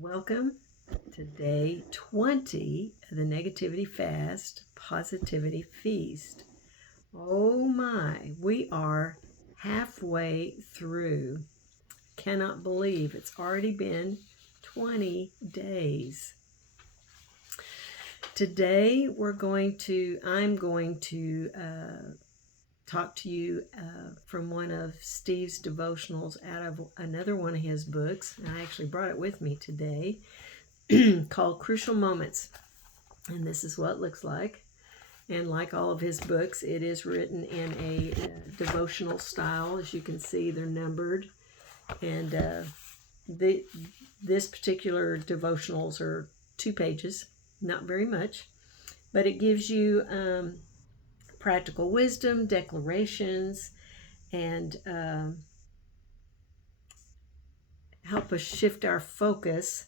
Welcome to day 20 of the Negativity Fast, Positivity Feast. Oh my, we are halfway through. Cannot believe it's already been 20 days. Today I'm going to talk to you from one of Steve's devotionals out of another one of his books. I actually brought it with me today called Crucial Moments. And this is what it looks like. And like all of his books, it is written in a devotional style. As you can see, they're numbered. And this particular devotionals are 2 pages, not very much. But it gives you practical wisdom, declarations, and help us shift our focus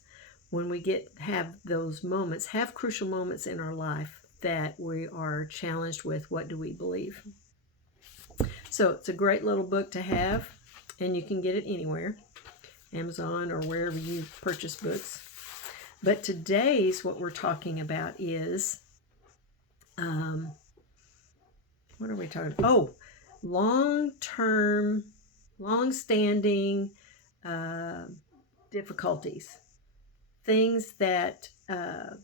when we have those moments, have crucial moments in our life that we are challenged with. What do we believe? So it's a great little book to have, and you can get it anywhere, Amazon or wherever you purchase books. But today's what we're talking about is what are we talking about? Oh, long-standing difficulties. Things that, I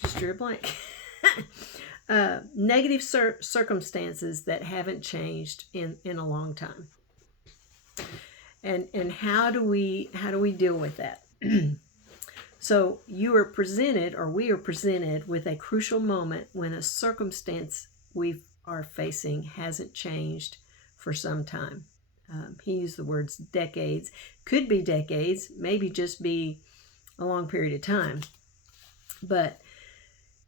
just drew a blank. Negative circumstances that haven't changed in a long time. And how do we deal with that? So we are presented with a crucial moment when a circumstance we are facing hasn't changed for some time. He used the words decades. Could be decades, maybe just be a long period of time. But,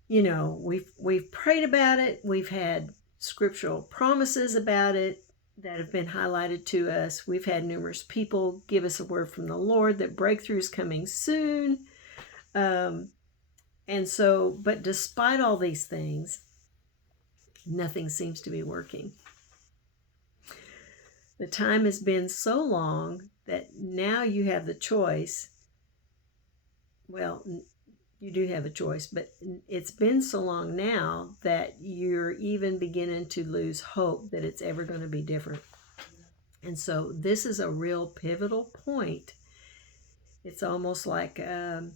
we've prayed about it. We've had scriptural promises about it that have been highlighted to us. We've had numerous people give us a word from the Lord that breakthrough is coming soon. But despite all these things, nothing seems to be working. The time has been so long that now you have the choice. Well, you do have a choice, but it's been so long now that you're even beginning to lose hope that it's ever going to be different. And so this is a real pivotal point. It's almost like a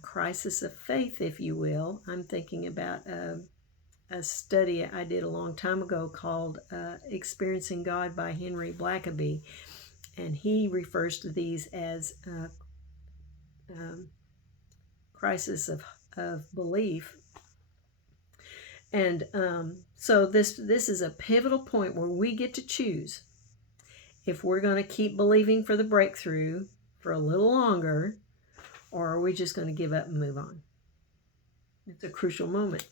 crisis of faith, if you will. I'm thinking about a study I did a long time ago called Experiencing God by Henry Blackaby. And he refers to these as crisis of belief. And so this is a pivotal point where we get to choose if we're going to keep believing for the breakthrough for a little longer, or are we just going to give up and move on? It's a crucial moment.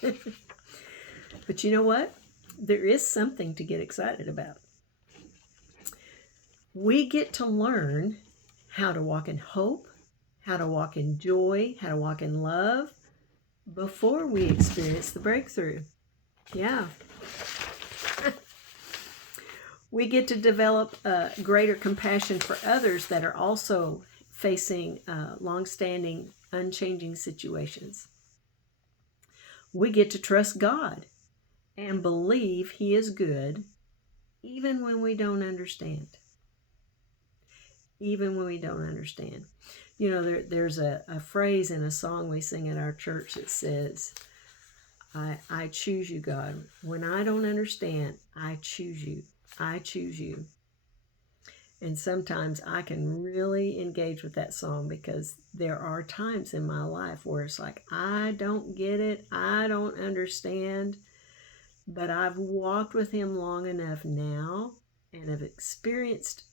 But you know what? There is something to get excited about. We get to learn how to walk in hope, how to walk in joy, how to walk in love before we experience the breakthrough. Yeah. We get to develop greater compassion for others that are also facing long-standing, unchanging situations. We get to trust God and believe He is good even when we don't understand. Even when we don't understand. There's a phrase in a song we sing at our church that says, I choose you, God. When I don't understand, I choose you. I choose you. And sometimes I can really engage with that song because there are times in my life where it's like, I don't get it. I don't understand. But I've walked with Him long enough now and have experienced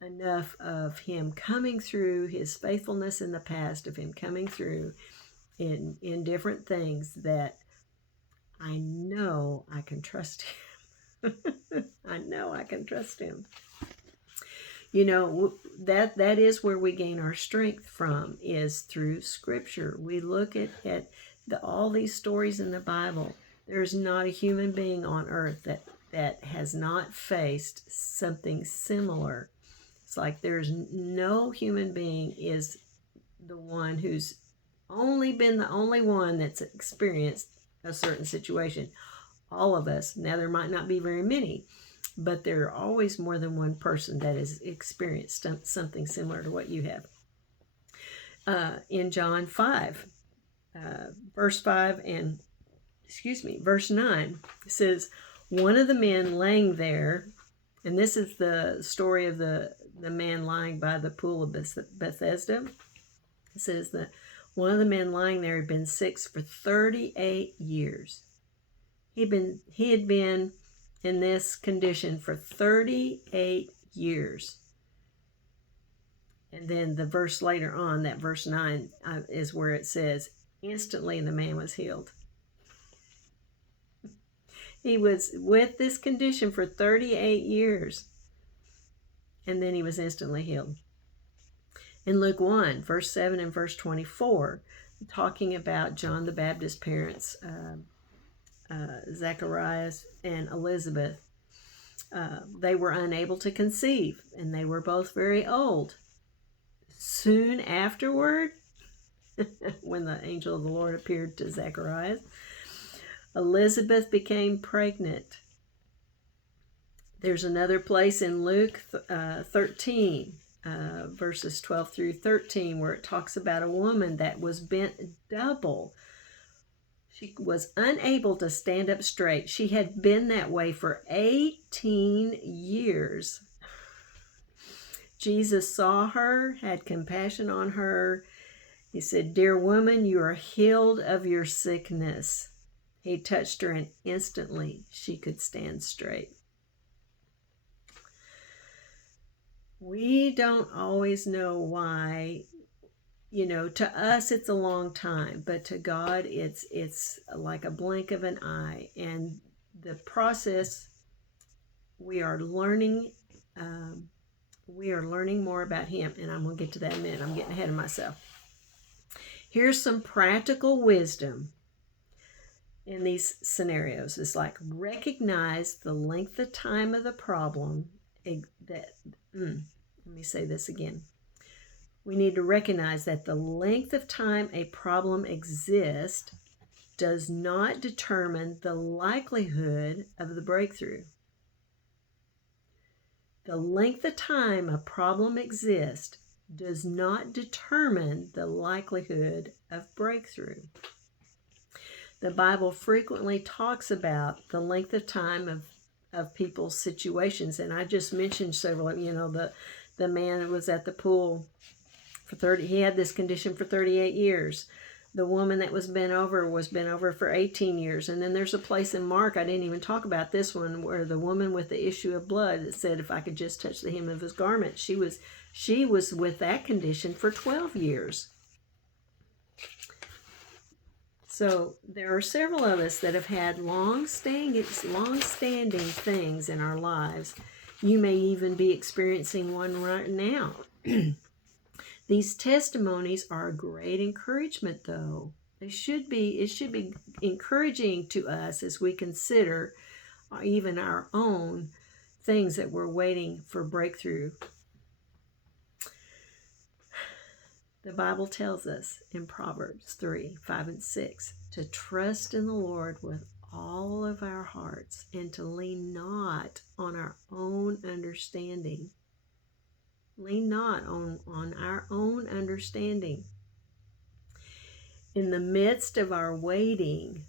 enough of Him coming through, His faithfulness in the past, of Him coming through in different things, that I know I can trust Him. I know I can trust Him. That is where we gain our strength from, is through Scripture. We look at all these stories in the Bible. There's not a human being on earth that that has not faced something similar. It's like there's no human being is the one who's only been the only one that's experienced a certain situation. All of us, now there might not be very many, but there are always more than one person that has experienced something similar to what you have. In John 5, verse 5 and, verse 9, it says, one of the men laying there, and this is the story of the man lying by the pool of Bethesda. It says that one of the men lying there had been sick for 38 years. He had been in this condition for 38 years. And then the verse later on, that verse 9, is where it says, instantly the man was healed. He was with this condition for 38 years. And then he was instantly healed. In Luke 1, verse 7 and verse 24, talking about John the Baptist's parents, Zacharias and Elizabeth, they were unable to conceive, and they were both very old. Soon afterward, when the angel of the Lord appeared to Zacharias, Elizabeth became pregnant. There's another place in Luke 13, verses 12 through 13, where it talks about a woman that was bent double. She was unable to stand up straight. She had been that way for 18 years. Jesus saw her, had compassion on her. He said, "Dear woman, you are healed of your sickness." He touched her, and instantly she could stand straight. We don't always know why. To us it's a long time, but to God it's like a blink of an eye. And the process, we are learning more about Him, and I'm going to get to that in a minute. I'm getting ahead of myself. Here's some practical wisdom in these scenarios. It's like, recognize the length of time of the problem. Let me say this again. We need to recognize that the length of time a problem exists does not determine the likelihood of the breakthrough. The length of time a problem exists does not determine the likelihood of breakthrough. The Bible frequently talks about the length of time of people's situations, and I just mentioned several. The man who was at the pool for he had this condition for 38 years. The woman that was bent over for 18 years. And then there's a place in Mark, I didn't even talk about this one, where the woman with the issue of blood that said, if I could just touch the hem of his garment, she was with that condition for 12 years. So there are several of us that have had long-standing things in our lives. You may even be experiencing one right now. These testimonies are a great encouragement, though. It should be encouraging to us as we consider even our own things that we're waiting for breakthrough. The Bible tells us in Proverbs 3, 5, and 6 to trust in the Lord with all of our hearts and to lean not on our own understanding. Lean not on our own understanding. In the midst of our waiting,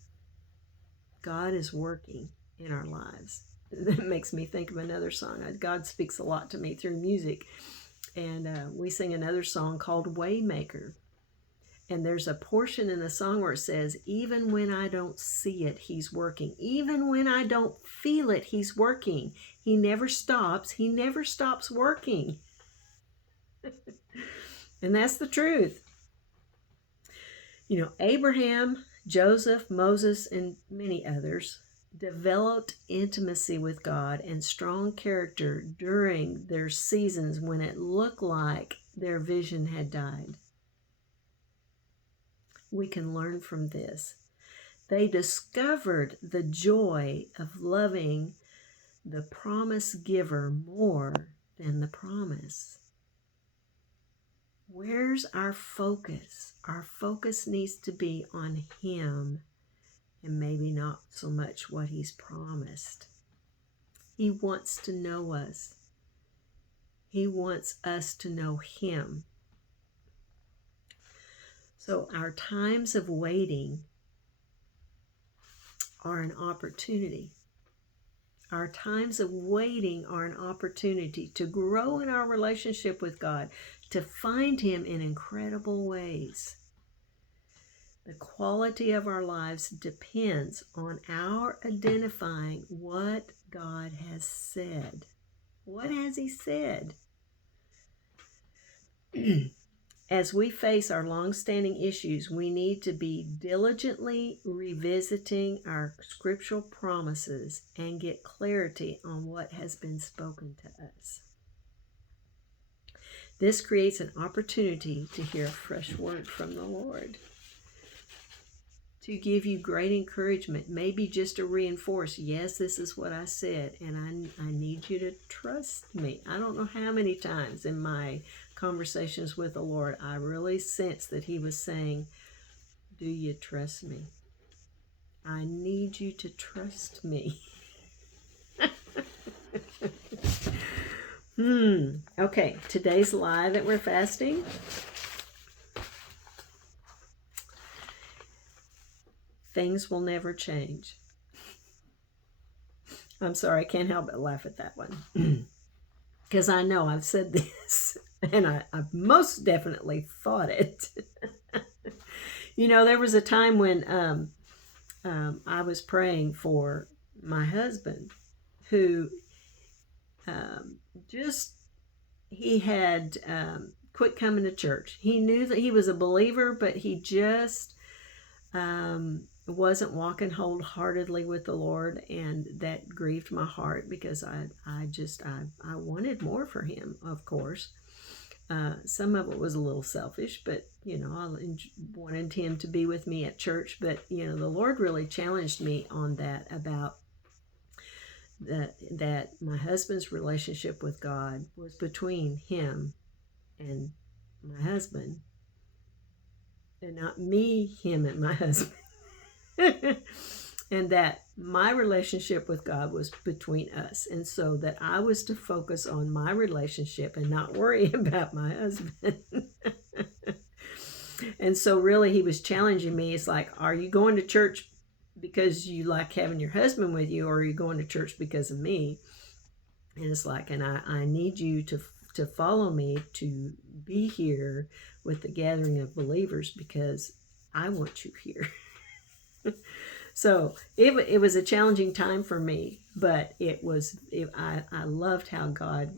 God is working in our lives. That makes me think of another song. God speaks a lot to me through music. And we sing another song called Waymaker. And there's a portion in the song where it says, even when I don't see it, He's working. Even when I don't feel it, He's working. He never stops. He never stops working. And that's the truth. Abraham, Joseph, Moses, and many others developed intimacy with God and strong character during their seasons when it looked like their vision had died. We can learn from this. They discovered the joy of loving the promise giver more than the promise. Where's our focus? Our focus needs to be on Him and maybe not so much what He's promised. He wants to know us. He wants us to know Him. So our times of waiting are an opportunity. Our times of waiting are an opportunity to grow in our relationship with God, to find Him in incredible ways. The quality of our lives depends on our identifying what God has said. What has He said? As we face our long-standing issues, we need to be diligently revisiting our scriptural promises and get clarity on what has been spoken to us. This creates an opportunity to hear a fresh word from the Lord, to give you great encouragement, maybe just to reinforce, yes, this is what I said, and I need you to trust me. I don't know how many times in my conversations with the Lord, I really sensed that He was saying, do you trust me? I need you to trust me. Okay, today's lie that we're fasting. Things will never change. I'm sorry, I can't help but laugh at that one. Because I know I've said this, and I've most definitely thought it. There was a time when I was praying for my husband, who he had quit coming to church. He knew that he was a believer, but he just wasn't walking wholeheartedly with the Lord, and that grieved my heart because I wanted more for him, of course. Some of it was a little selfish, but I wanted him to be with me at church. But the Lord really challenged me on that, about that my husband's relationship with God was between him and my husband, and not me, him, and my husband. And that my relationship with God was between us, and so that I was to focus on my relationship and not worry about my husband. And so really he was challenging me. It's like, are you going to church because you like having your husband with you, or are you going to church because of me? And it's like, and I need you to follow me, to be here with the gathering of believers, because I want you here. So it was a challenging time for me, but I loved how God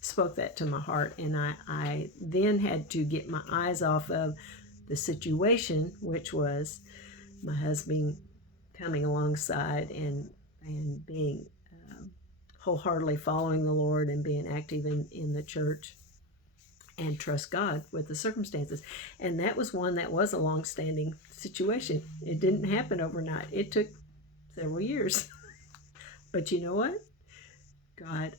spoke that to my heart. And I then had to get my eyes off of the situation, which was my husband coming alongside and being wholeheartedly following the Lord and being active in the church, and trust God with the circumstances. And that was one that was a long-standing situation. It didn't happen overnight. It took several years. But you know what?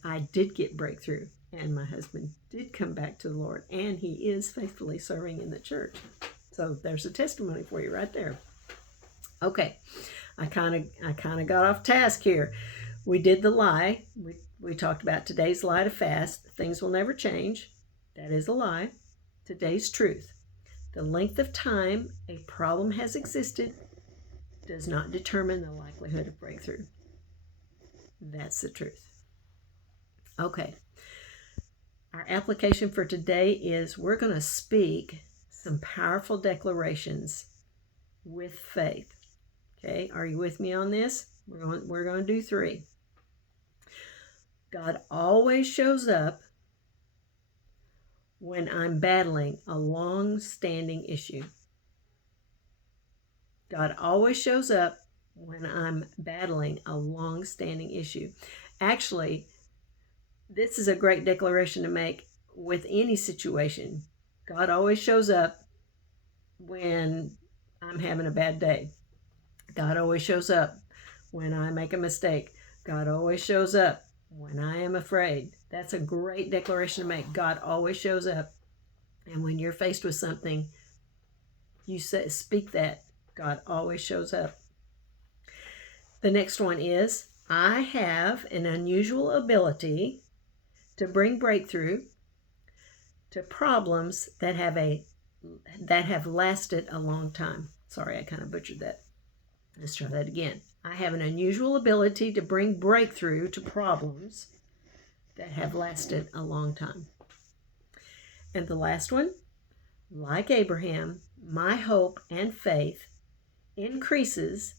I did get breakthrough, and my husband did come back to the Lord, and he is faithfully serving in the church. So there's a testimony for you right there. Okay, I kind of got off task here. We did the lie. We talked about today's lie to fast. Things will never change. That is a lie. Today's truth: the length of time a problem has existed does not determine the likelihood of breakthrough. That's the truth. Okay. Our application for today is, we're going to speak some powerful declarations with faith. Okay, are you with me on this? We're going to do 3. God always shows up when I'm battling a long-standing issue. God always shows up when I'm battling a long-standing issue. Actually, this is a great declaration to make with any situation. God always shows up when I'm having a bad day. God always shows up when I make a mistake. God always shows up when I am afraid. That's a great declaration to make. God always shows up. And when you're faced with something, you say, speak that. God always shows up. The next one is, I have an unusual ability to bring breakthrough to problems that have lasted a long time. Sorry, I kind of butchered that. Let's try that again. I have an unusual ability to bring breakthrough to problems that have lasted a long time. And the last one, like Abraham, my hope and faith increases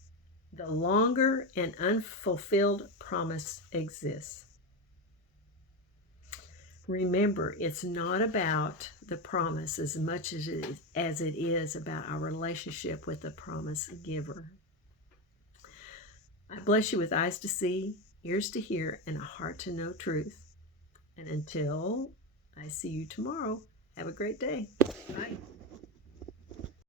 the longer an unfulfilled promise exists. Remember, it's not about the promise as much as it is about our relationship with the promise giver. I bless you with eyes to see, ears to hear, and a heart to know truth. And until I see you tomorrow, have a great day. Bye.